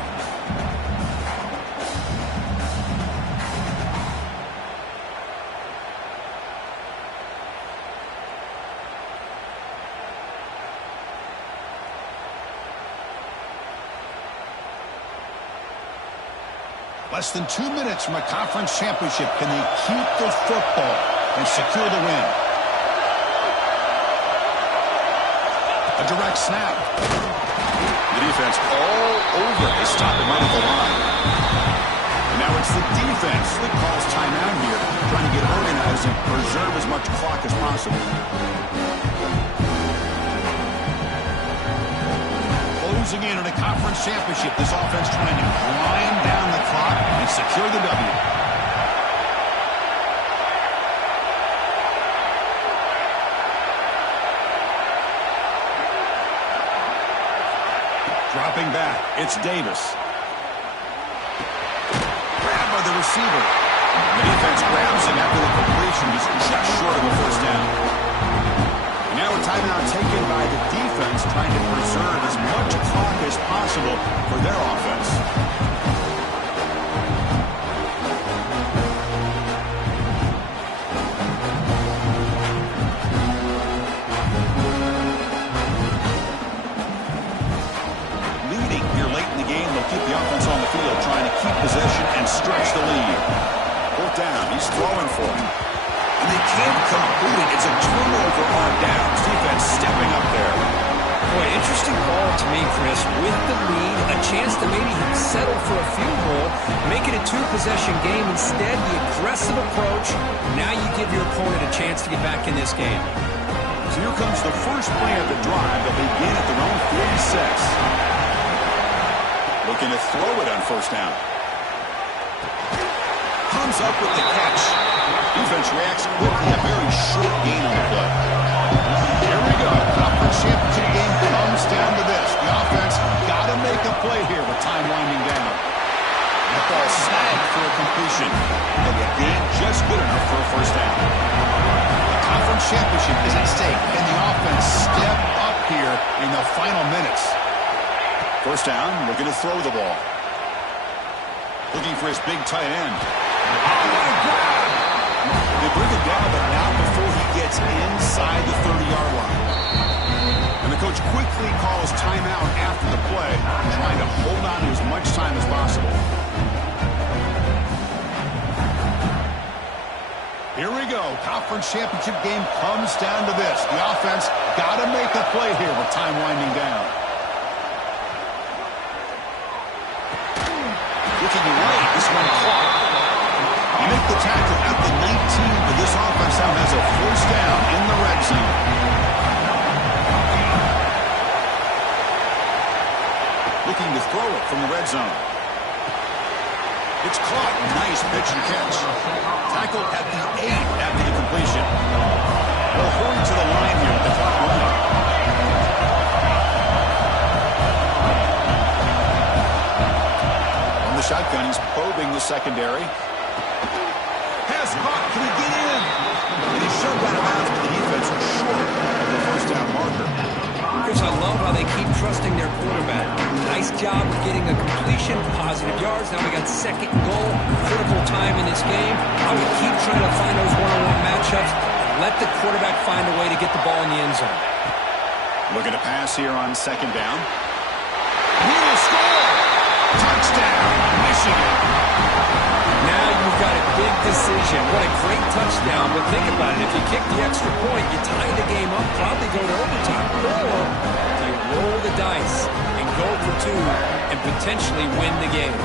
Less than 2 minutes from a conference championship. Can they keep the football and secure the win? A direct snap. The defense all over. They stop it right at the line. And now it's the defense that calls timeout here, trying to get organized and preserve as much clock as possible. Closing in on a conference championship, this offense trying to grind down the clock and secure the W. Dropping back, it's Davis. Grabbed by the receiver. The defense grabs him after the completion, just short of a 1st down. Now a timeout taken by the defense, trying to preserve as much clock as possible for their offense. Leading here late in the game, they'll keep the offense on the field, trying to keep possession chance to maybe settle for a field goal, make it a two-possession game. Instead, the aggressive approach. Now you give your opponent a chance to get back in this game. So here comes the first play of the drive. They'll begin at their own 46. Looking to throw it on first down. Comes up with the catch. Defense reacts quickly. A very short gain on the play. Here we go. Conference championship game comes down to this. The offense got to make a play here with time winding down. That ball snagged for a completion. And the game just good enough for a first down. The conference championship is at stake. Can the offense step up here in the final minutes? First down, looking to throw the ball. Looking for his big tight end. Oh, my God! They bring him down, but not before he gets inside the 30-yard line. And the coach quickly calls timeout after the play, trying to hold on to as much time as possible. Here we go. Conference championship game comes down to this. The offense got to make a play here with time winding down. Looking away, this one caught. You make the tackle at the 19, but this offense now has a first down in the red zone. Looking to throw it from the red zone. It's caught. Nice pitch and catch. Tackled at the 8 after the completion. They'll hurry to the line here with the clock running. On the shotgun, he's probing the secondary. Has caught. Can he get in? And he's shoved out of bounds, but the defense was short of the first down marker. Chris, I love how they keep trusting their quarterback. Nice job of getting a completion, positive yards. Now we got second and goal, critical time in this game. I would keep trying to find those one-on-one matchups and let the quarterback find a way to get the ball in the end zone. Looking to pass here on second down. He will score! Touchdown, Michigan! Now you've got a big decision. What a great touchdown. But think about it. If you kick the extra point, you tie the game up, probably go to overtime. Or you roll the dice and go for two and potentially win the game.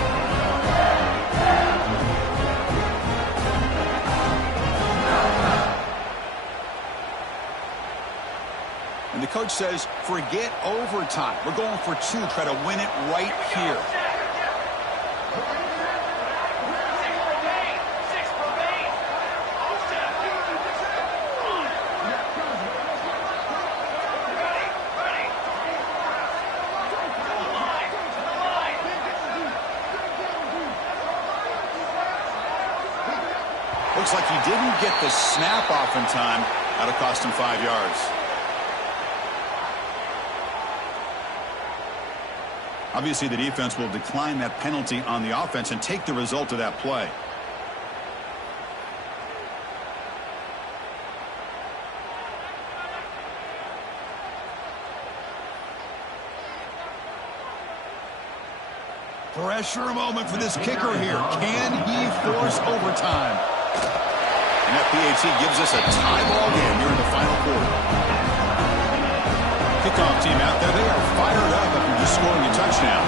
And the coach says, forget overtime. We're going for two. Try to win it right here. Looks like he didn't get the snap off in time. That'll cost him 5 yards. Obviously, the defense will decline that penalty on the offense and take the result of that play. Pressure moment for this kicker here. Can he force overtime? And that PAT gives us a tie ball game here in the final quarter. Kickoff team out there. They are fired up after just scoring a touchdown.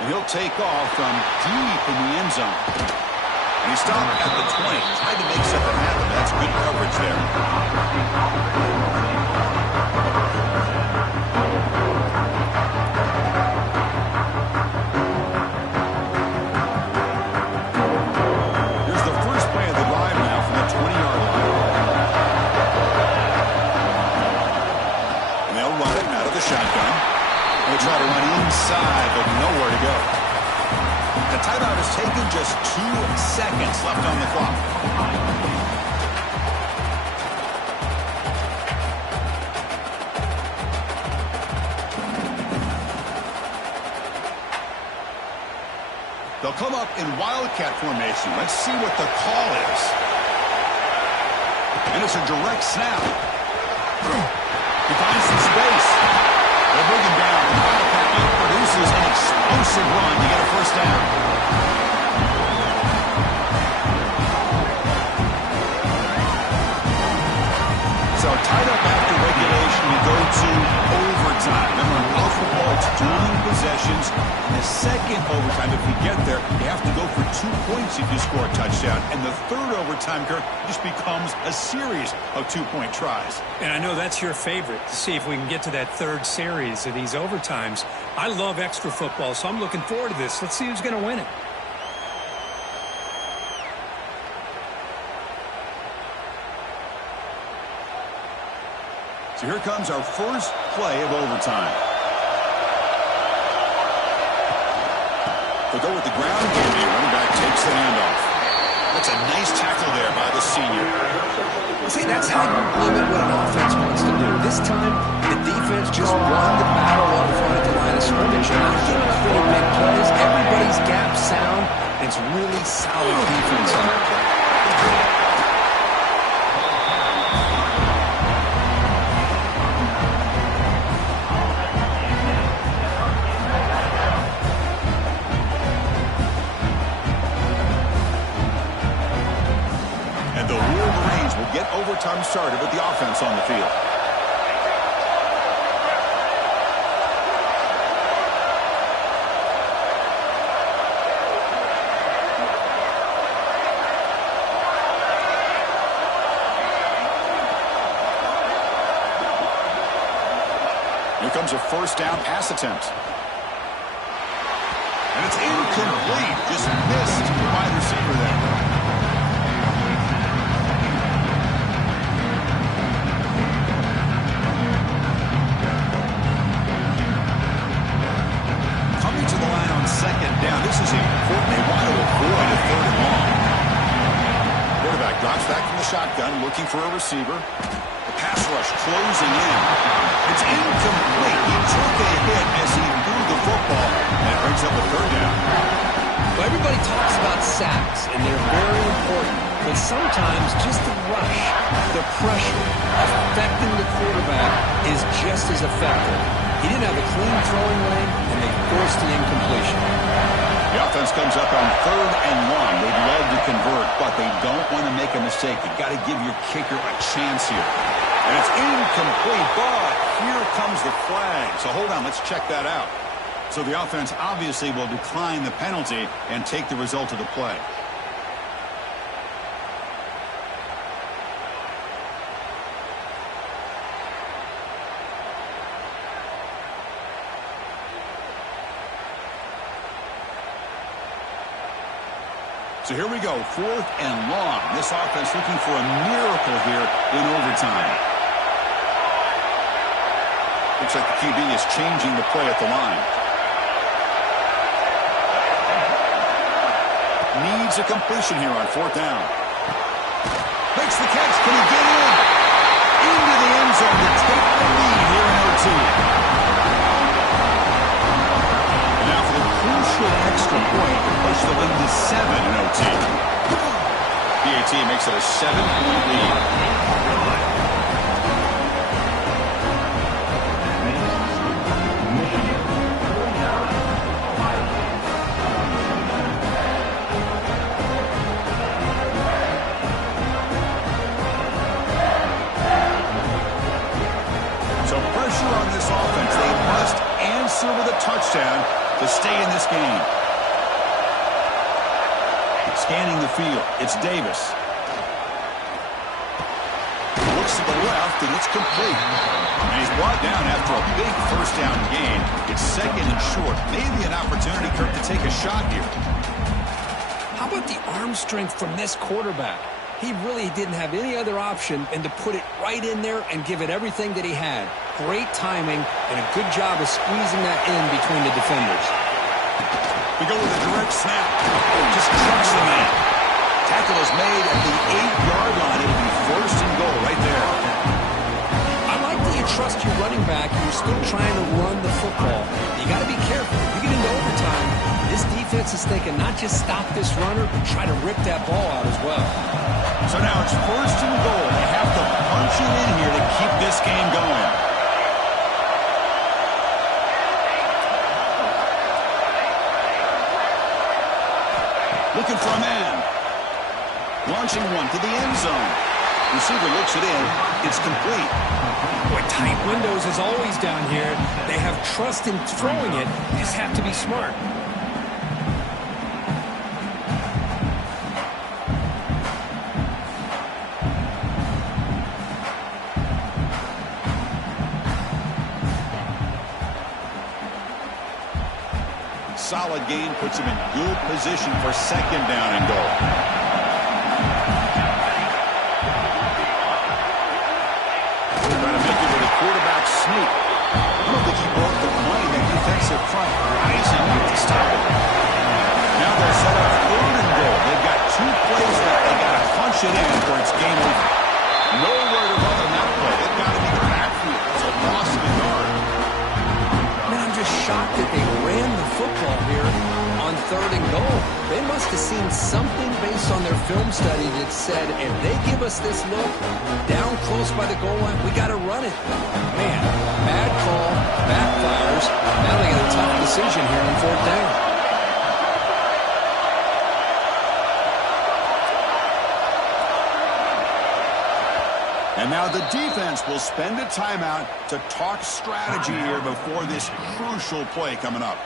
And he'll take off from deep in the end zone. And he stopped at the 20. Tried to make something happen. That's good coverage there. Here's the first play of the drive now from the 20-yard line. And they'll run it out of the shotgun. They'll try to run inside, but nowhere to go. The timeout is taken, just 2 seconds left on the clock. They'll come up in wildcat formation. Let's see what the call is. And it's a direct snap. He finds some space. They'll bring him down. The wildcat produces an explosive run to get a first down. So second overtime, if we get there, you have to go for 2 points if you score a touchdown. And the third overtime, Kirk, just becomes a series of 2-point tries. And I know that's your favorite, to see if we can get to that third series of these overtimes. I love extra football, so I'm looking forward to this. Let's see who's going to win it. So here comes our first play of overtime. They'll go with the ground game. The running back takes the handoff. That's a nice tackle there by the senior. See, that's how you limit what an offense wants to do. This time, the defense just won the battle up front at the line of scrimmage. Not giving up any big plays. Everybody's gap sound. And it's really solid defense on that play. Get overtime started with the offense on the field. Here comes a first down pass attempt. And it's incomplete. Just missed the wide receiver there. Second down. This is important. They want to avoid a third and long. Quarterback drops back from the shotgun, looking for a receiver. The pass rush closing in. It's incomplete. He took a hit as he threw the football, and it brings up a third down. Well, everybody talks about sacks, and they're very important. But sometimes just the rush, the pressure, affecting the quarterback is just as effective. He didn't have a clean throwing lane, and they forced the incompletion. The offense comes up on third and long. They'd love to convert, but they don't want to make a mistake. You've got to give your kicker a chance here. And it's incomplete, but here comes the flag. So hold on, let's check that out. So the offense obviously will decline the penalty and take the result of the play. So here we go, fourth and long. This offense looking for a miracle here in overtime. Looks like the QB is changing the play at the line. Needs a completion here on fourth down. Makes the catch. Can he get in? Into the end zone to take the lead here in OT. And now for the crucial extra point to push the lead to 7 in OT. PAT makes it a 7-point lead. On this offense, they must answer with a touchdown to stay in this game. Scanning the field, it's Davis. Looks to the left, and it's complete. And he's brought down after a big first down gain. It's second and short. Maybe an opportunity, Kirk, to take a shot here. How about the arm strength from this quarterback? He really didn't have any other option than to put it right in there and give it everything that he had. Great timing and a good job of squeezing that in between the defenders. We go with a direct snap. Just trucks the man. Tackle is made at the 8-yard line. It'll be first and goal right there. I like that you trust your running back. You're still trying to run the football. You got to be careful. You get into overtime, this defense is thinking not just stop this runner, but try to rip that ball out as well. So now it's first and goal. They have to punch it in here to keep this game going. Looking for a man. Launching one to the end zone. Receiver looks it in. It's complete. Boy, tight windows is always down here. They have trust in throwing it. They just have to be smart. solid gain puts him in good position for second down and goal. Trying to make it with a quarterback sneak. I don't think he broke the plane. That defensive front rising up to stop it. Now they're set up third and goal. They've got 2 plays left. They got to punch it in or it's game over. Nowhere to run on that play. They've got to be the backfield. It's a loss of a yard. Man, I'm just shocked that they ran the football here on third and goal. They must have seen something based on their film study that said, if they give us this look down close by the goal line, we got to run it. Man, bad call, backfires. Now they got a tough decision here on fourth down. And now the defense will spend a timeout to talk strategy here before this crucial play coming up.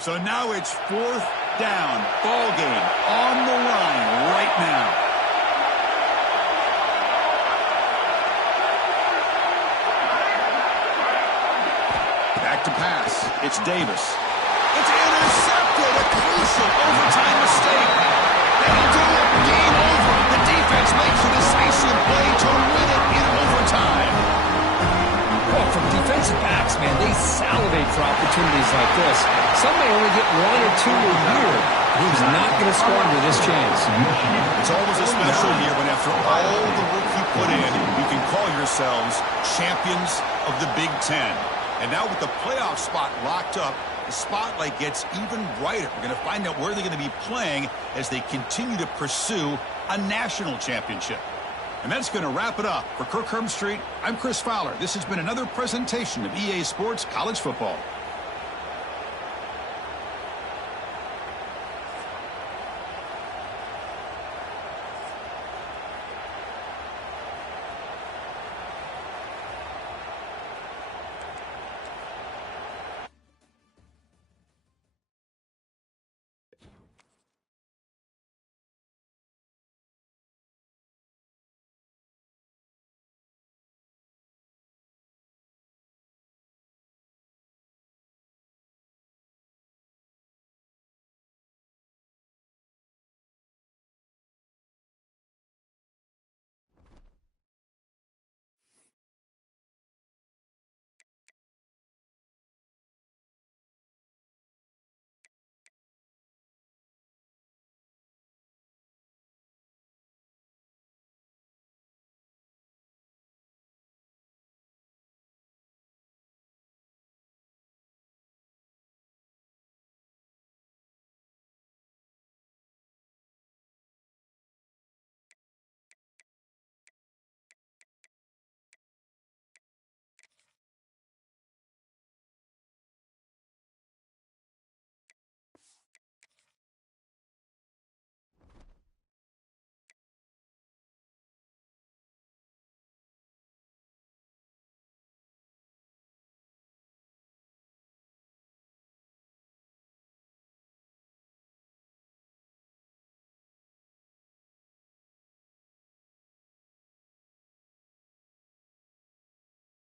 So now it's fourth down. Ball game on the line right now. Back to pass. It's Davis. It's intercepted. A crucial overtime mistake. That'll do it. Game over. The defense makes a decisive play to win it in overtime. Well, from defensive backs, man, they salivate for opportunities like this. Some may only get 1 or 2 a year. He's not going to squander this chance. It's always a special year when after all the work you put in, you can call yourselves champions of the Big Ten. And now with the playoff spot locked up, the spotlight gets even brighter. We're going to find out where they're going to be playing as they continue to pursue a national championship. And that's going to wrap it up. For Kirk Street, I'm Chris Fowler. This has been another presentation of EA Sports College Football.